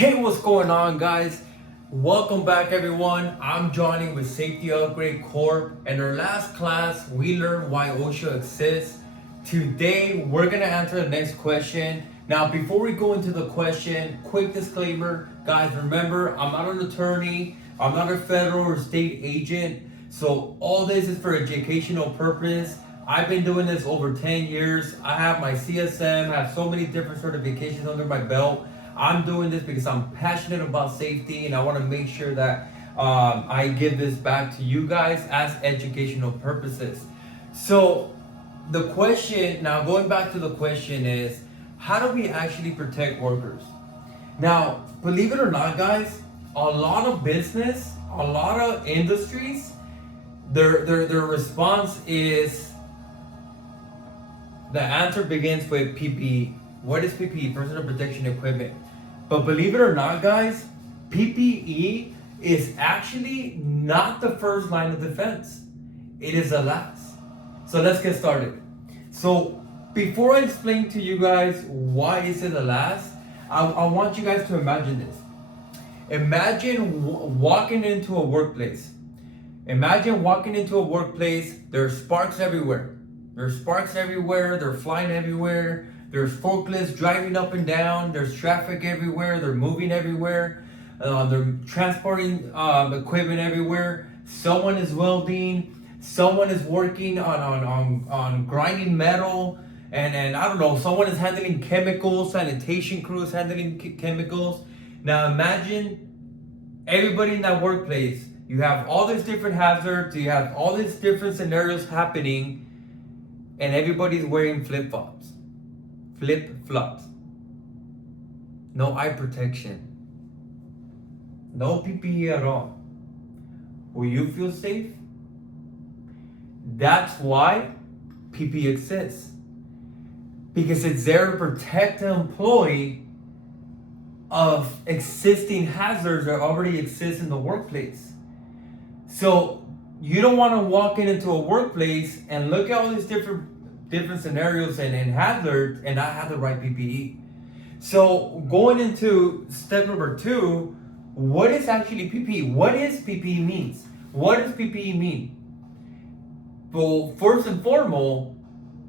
Hey, what's going on, guys? Welcome back, everyone. I'm Johnny with Safety Upgrade Corp. In our last class, we learned why OSHA exists. Today, we're gonna answer the next question. Now, before we go into the question, quick disclaimer, guys. Remember, I'm not an attorney. I'm not a federal or state agent. So all this is for educational purpose. I've been doing this over 10 years. I have my CSM. I have so many different certifications under my belt. I'm doing this because I'm passionate about safety and I want to make sure that I give this back to you guys as educational purposes. So the question, now going back to the question is, how do we actually protect workers? Now, believe it or not, guys, a lot of business, a lot of industries, their response is, the answer begins with PPE. What is PPE? Personal protection equipment. But believe it or not, guys, PPE is actually not the first line of defense. It is the last. So let's get started. So before I explain to you guys why is it the last, I want you guys to imagine this. Imagine walking into a workplace. Imagine walking into a workplace, there's sparks everywhere. There's sparks everywhere, they're flying everywhere. There's forklifts driving up and down. There's traffic everywhere. They're moving everywhere. They're transporting equipment everywhere. Someone is welding. Someone is working on grinding metal. And I don't know, someone is handling chemicals. Sanitation crews handling chemicals. Now imagine everybody in that workplace. You have all these different hazards. You have all these different scenarios happening. And everybody's wearing flip-flops. Flip-flops. No eye protection. No PPE at all. Will you feel safe? That's why PPE exists. Because it's there to protect the employee of existing hazards that already exist in the workplace. So you don't want to walk into a workplace and look at all these different scenarios and hazards and not have the right PPE. So going into step number 2, what is actually PPE? What is PPE means? What does PPE mean? Well, first and foremost,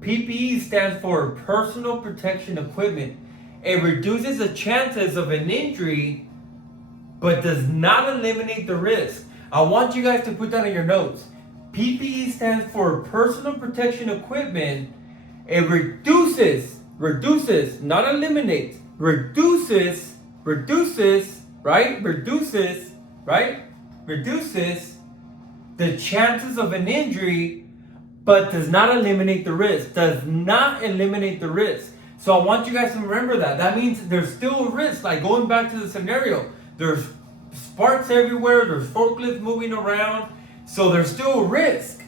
PPE stands for personal protection equipment. It reduces the chances of an injury, but does not eliminate the risk. I want you guys to put that in your notes. PPE stands for personal protection equipment. It reduces, not eliminates, reduces, right? Reduces the chances of an injury, but does not eliminate the risk. Does not eliminate the risk. So I want you guys to remember that. That means there's still a risk. Like going back to the scenario, there's sparks everywhere, there's forklifts moving around. So there's still a risk,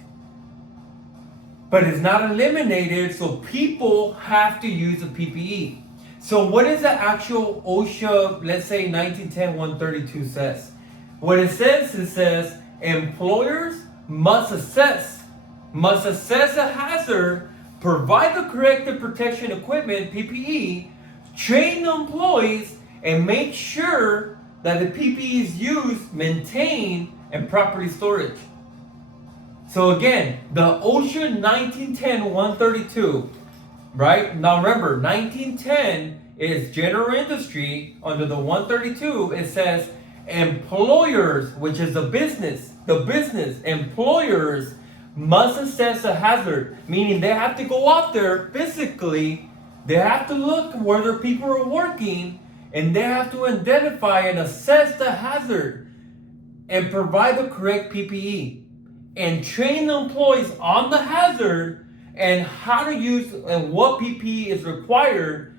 but it's not eliminated, so people have to use a PPE. So what is the actual OSHA, let's say 1910-132 says? What it says employers must assess a hazard, provide the corrective protection equipment, PPE, train the employees, and make sure that the PPE is used, maintained, and properly storage. So again, the OSHA 1910-132, right? Now remember, 1910 is general industry. Under the 132, it says employers, which is the business, employers must assess a hazard, meaning they have to go out there physically, they have to look where their people are working, and they have to identify and assess the hazard and provide the correct PPE. And train the employees on the hazard and how to use and what PPE is required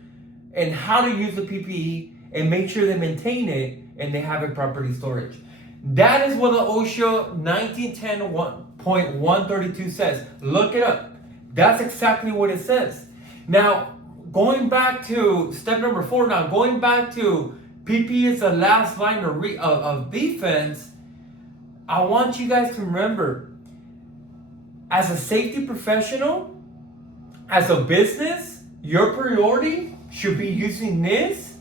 and how to use the PPE and make sure they maintain it and they have it properly storage. That is what the OSHA 1910.132 says. Look it up. That's exactly what it says. Now, going back to step number 4, going back to PPE is the last line of defense. I want you guys to remember, as a safety professional, as a business, your priority should be using this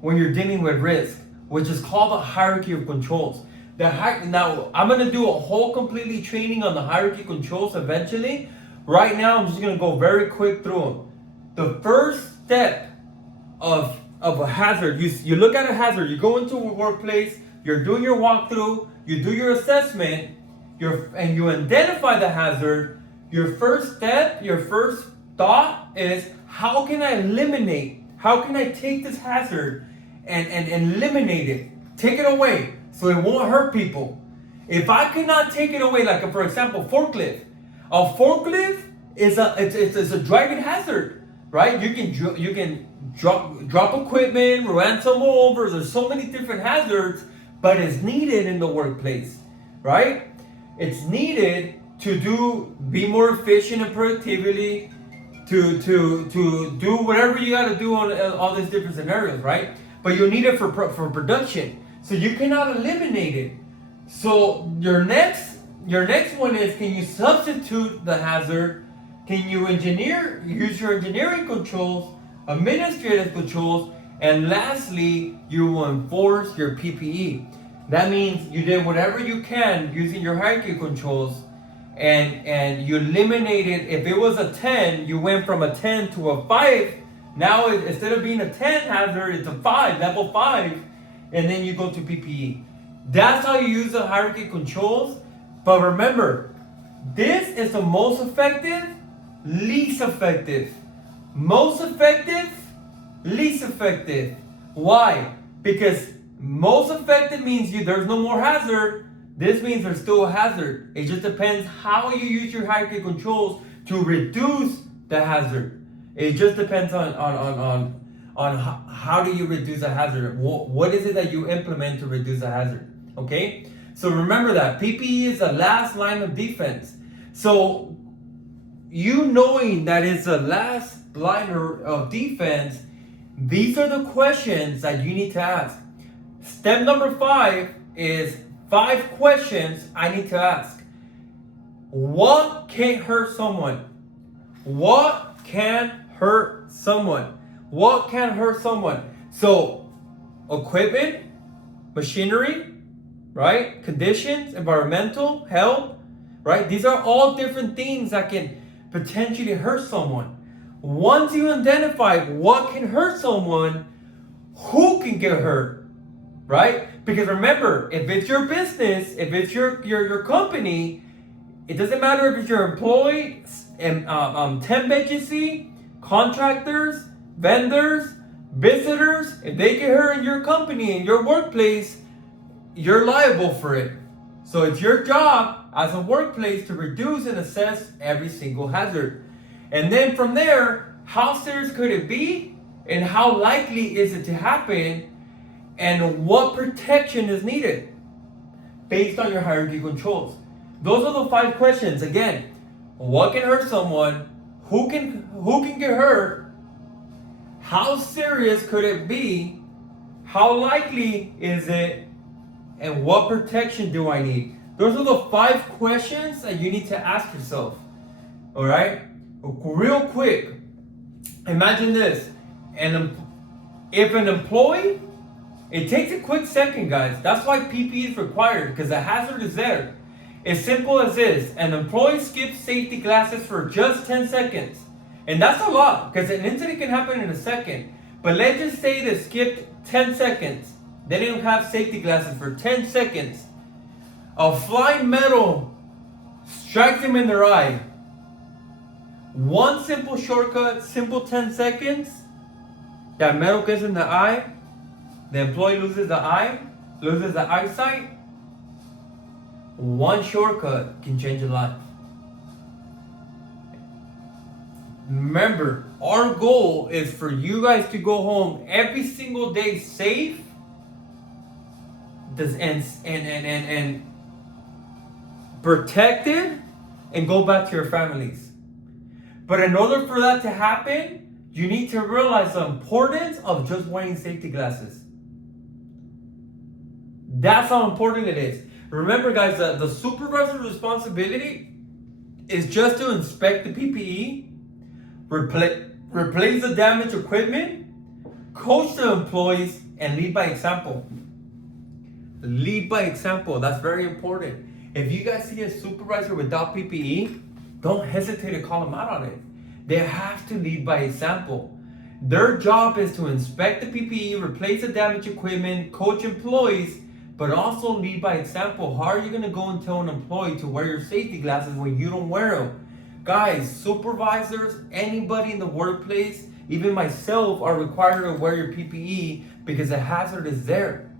when you're dealing with risk. which is called the hierarchy of controls. Now, I'm going to do a whole completely training on the hierarchy controls eventually. Right now, I'm just going to go very quick through them. The first step of a hazard, you look at a hazard, you go into a workplace, you're doing your walkthrough, you do your assessment, and you identify the hazard. Your first step, your first thought is, how can I take this hazard and eliminate it, take it away so it won't hurt people. If I cannot take it away, like for example, forklift. A forklift is a driving hazard, right? You can drop equipment, run someone over. There's so many different hazards, but it's needed in the workplace, right? It's needed to be more efficient in productivity, to do whatever you got to do on all these different scenarios, right? But you need it for production, so you cannot eliminate it. So your next one is, can you substitute the hazard? Can you use your engineering controls, administrative controls, and lastly, you will enforce your PPE. That means you did whatever you can using your hierarchy controls, and you eliminated. If it was a 10, you went from a 10 to a 5. Now, instead of being a 10 hazard, it's a 5, level 5, and then you go to PPE. That's how you use the hierarchy controls. But remember, this is the most effective, least effective. Most effective, least effective. Why? Because most effective means there's no more hazard. This means there's still a hazard. It just depends how you use your hierarchy controls to reduce the hazard. It just depends on how do you reduce a hazard. What is it that you implement to reduce a hazard? Okay? So remember that PPE is the last line of defense. So you knowing that it's the last line of defense, these are the questions that you need to ask. Step number 5 is 5 questions I need to ask. What can hurt someone? What can hurt someone? What can hurt someone? So, equipment, machinery, right? Conditions, environmental, health, right? These are all different things that can potentially hurt someone. Once you identify what can hurt someone, who can get hurt, right? Because remember, if it's your business, if it's your company, it doesn't matter if it's your employee, temp agency, contractors, vendors, visitors. If they get hurt in your company, in your workplace, you're liable for it. So it's your job as a workplace to reduce and assess every single hazard. And then from there, how serious could it be? And how likely is it to happen? And what protection is needed based on your hierarchy controls? Those are the 5 questions. Again, what can hurt someone? Who can get hurt? How serious could it be? How likely is it? And what protection do I need? Those are the 5 questions that you need to ask yourself. All right? Real quick, imagine this. If an employee, it takes a quick second, guys. That's why PPE is required, because the hazard is there. As simple as this: an employee skips safety glasses for just 10 seconds. And that's a lot, because an incident can happen in a second. But let's just say they skipped 10 seconds. They didn't have safety glasses for 10 seconds. A flying metal strikes them in their eye. One simple shortcut, simple 10 seconds, that metal gets in the eye, the employee loses the eyesight. One shortcut can change a life. Remember, our goal is for you guys to go home every single day safe and protected, and go back to your families. But in order for that to happen, you need to realize the importance of just wearing safety glasses. That's how important it is. Remember, guys, the supervisor's responsibility is just to inspect the PPE, replace the damaged equipment, coach the employees, and lead by example. Lead by example. That's very important. If you guys see a supervisor without PPE, don't hesitate to call them out on it. They have to lead by example. Their job is to inspect the PPE, replace the damaged equipment, coach employees, but also lead by example. How are you going to go and tell an employee to wear your safety glasses when you don't wear them? Guys, supervisors, anybody in the workplace, even myself, are required to wear your PPE because the hazard is there.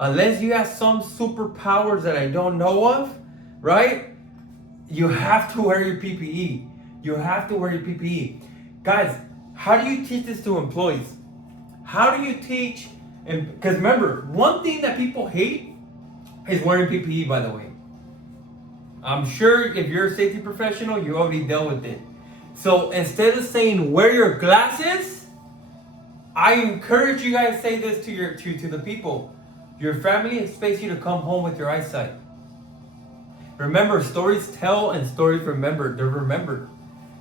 Unless you have some superpowers that I don't know of, right? You have to wear your PPE. You have to wear your PPE. Guys, how do you teach this to employees? How do you teach? Because remember, one thing that people hate is wearing PPE, by the way. I'm sure if you're a safety professional, you already dealt with it. So instead of saying wear your glasses, I encourage you guys to say this to the people. Your family expects you to come home with your eyesight. Remember, stories tell and stories remember. They're remembered.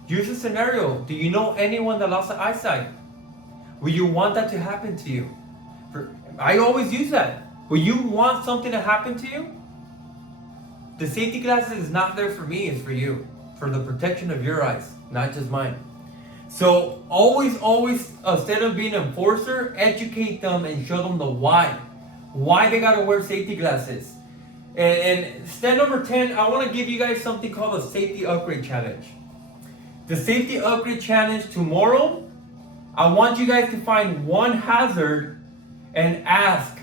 Use a scenario. Do you know anyone that lost their eyesight? Will you want that to happen to you? I always use that. Will you want something to happen to you? The safety glasses is not there for me, it's for you. For the protection of your eyes, not just mine. So always, instead of being an enforcer, educate them and show them the why. Why they gotta wear safety glasses. And step number 10, I wanna give you guys something called a safety upgrade challenge. The safety upgrade challenge tomorrow, I want you guys to find one hazard and ask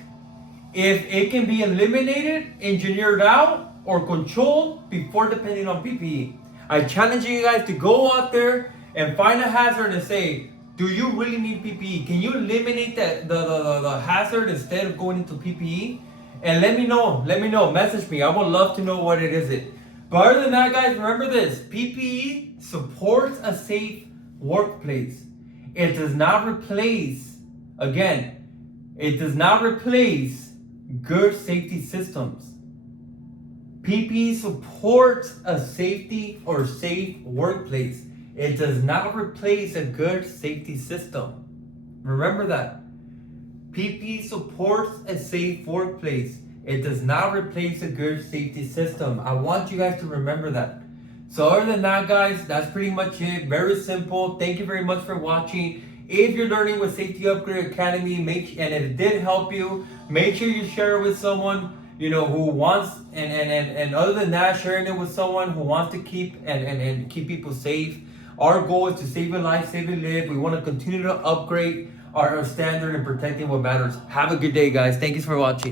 if it can be eliminated, engineered out, or controlled before depending on PPE. I challenge you guys to go out there and find a hazard and say, do you really need PPE? Can you eliminate the hazard instead of going into PPE? And let me know, message me. I would love to know what it is. But other than that, guys, remember this. PPE supports a safe workplace. It does not replace, it does not replace good safety systems. PPE supports a safety or safe workplace. It does not replace a good safety system. Remember that. PPE supports a safe workplace. It does not replace a good safety system. I want you guys to remember that. So other than that, guys, that's pretty much it. Very simple. Thank you very much for watching. If you're learning with Safety Upgrade Academy, and if it did help you, make sure you share it with someone who wants, and other than that, sharing it with someone who wants to keep and keep people safe. Our goal is to save a life, save a live. We want to continue to upgrade our standard and protecting what matters. Have a good day, guys. Thank you for watching.